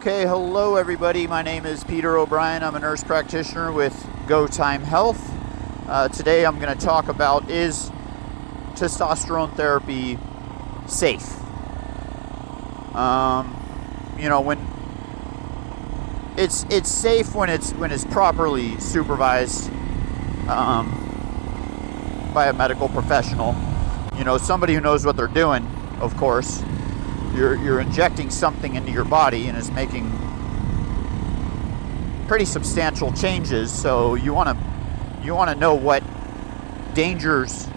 Okay, hello everybody. My name is Peter O'Brien. I'm a nurse practitioner with Telehealth. Today I'm going to talk about, is testosterone therapy safe? When it's safe when it's properly supervised by a medical professional. Somebody who knows what they're doing, of course. You're injecting something into your body and it's making pretty substantial changes, so you want to know what dangers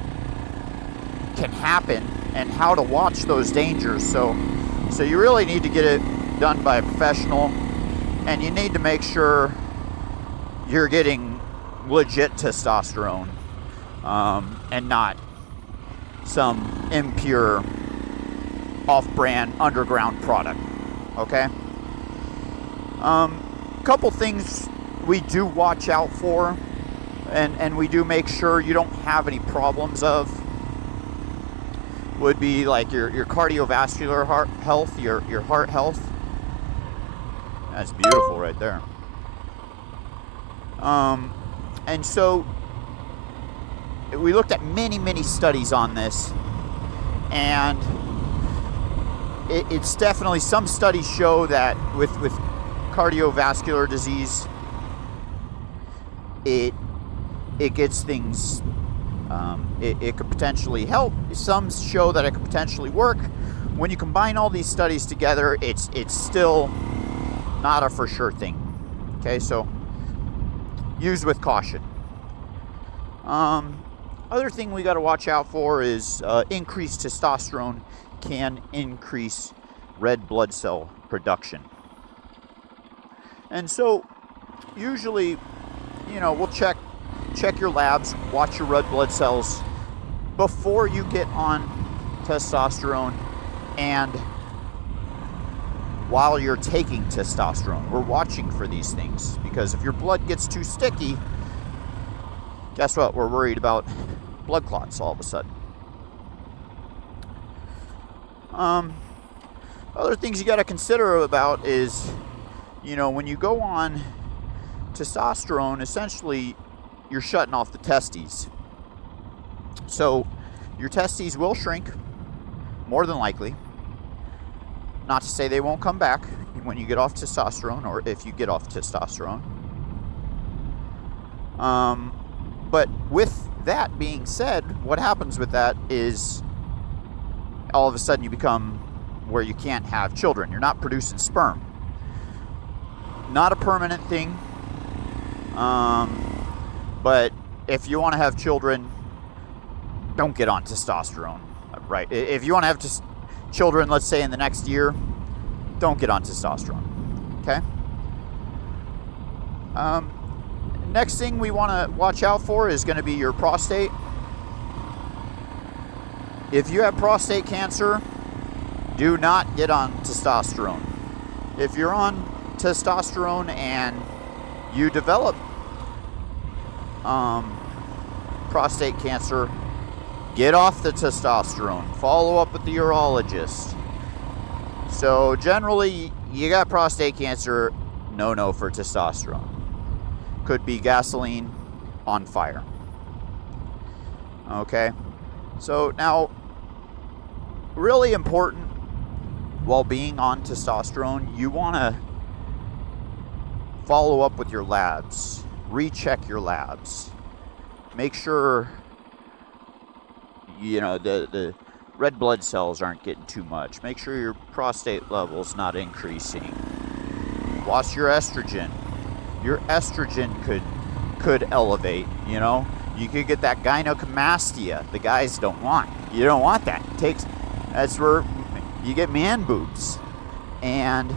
can happen and how to watch those dangers. So you really need to get it done by a professional, and you need to make sure you're getting legit testosterone and not some impure off-brand underground product. Okay, couple things we do watch out for, and we do make sure you don't have any problems of, would be like your cardiovascular health, your heart health. That's beautiful right there. And so we looked at many studies on this, and it's definitely, some studies show that with cardiovascular disease, it gets things, it could potentially help. Some show that it could potentially work. When you combine all these studies together, it's still not a for sure thing. Okay, so use with caution. Other thing we got to watch out for is increased testosterone can increase red blood cell production. And so usually, we'll check your labs, watch your red blood cells before you get on testosterone and while you're taking testosterone. We're watching for these things, because if your blood gets too sticky, guess what? We're worried about blood clots all of a sudden. Other things you got to consider about is, when you go on testosterone, essentially you're shutting off the testes. So your testes will shrink, more than likely. Not to say they won't come back when you get off testosterone, or if you get off testosterone. But with that being said, what happens with that is all of a sudden you become where you can't have children. You're not producing sperm. Not a permanent thing. But if you want to have children, don't get on testosterone. Right? If you want to have children, let's say in the next year, don't get on testosterone. Okay? Next thing we want to watch out for is going to be your prostate. If you have prostate cancer, do not get on testosterone. If you're on testosterone and you develop prostate cancer, get off the testosterone. Follow up with the urologist. So generally, you got prostate cancer, no for testosterone. Could be gasoline on fire. Okay? So now, really important while being on testosterone, you want to follow up with your labs. Recheck your labs. Make sure the red blood cells aren't getting too much. Make sure your prostate level's not increasing. Watch your estrogen. Your estrogen could elevate. You could get that gynecomastia the guys don't want. You don't want that. That's where you get man boobs. And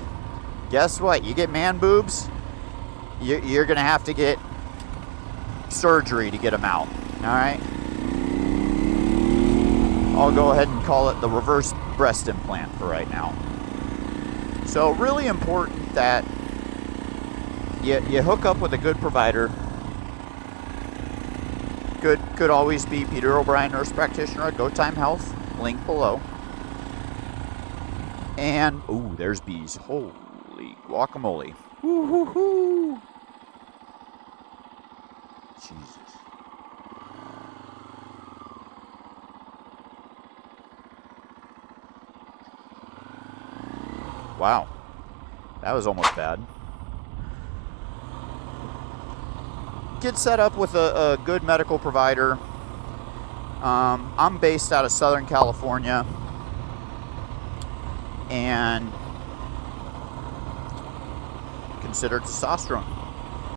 guess what? You get man boobs, you're going to have to get surgery to get them out. All right? I'll go ahead and call it the reverse breast implant for right now. So really important that you hook up with a good provider. Could always be Peter O'Brien, nurse practitioner at Telehealth, link below. And, ooh, there's bees. Holy Holy guacamole. Woo-hoo-hoo. Jesus. Wow. That was almost bad. Get set up with a good medical provider. I'm based out of Southern California, and consider testosterone.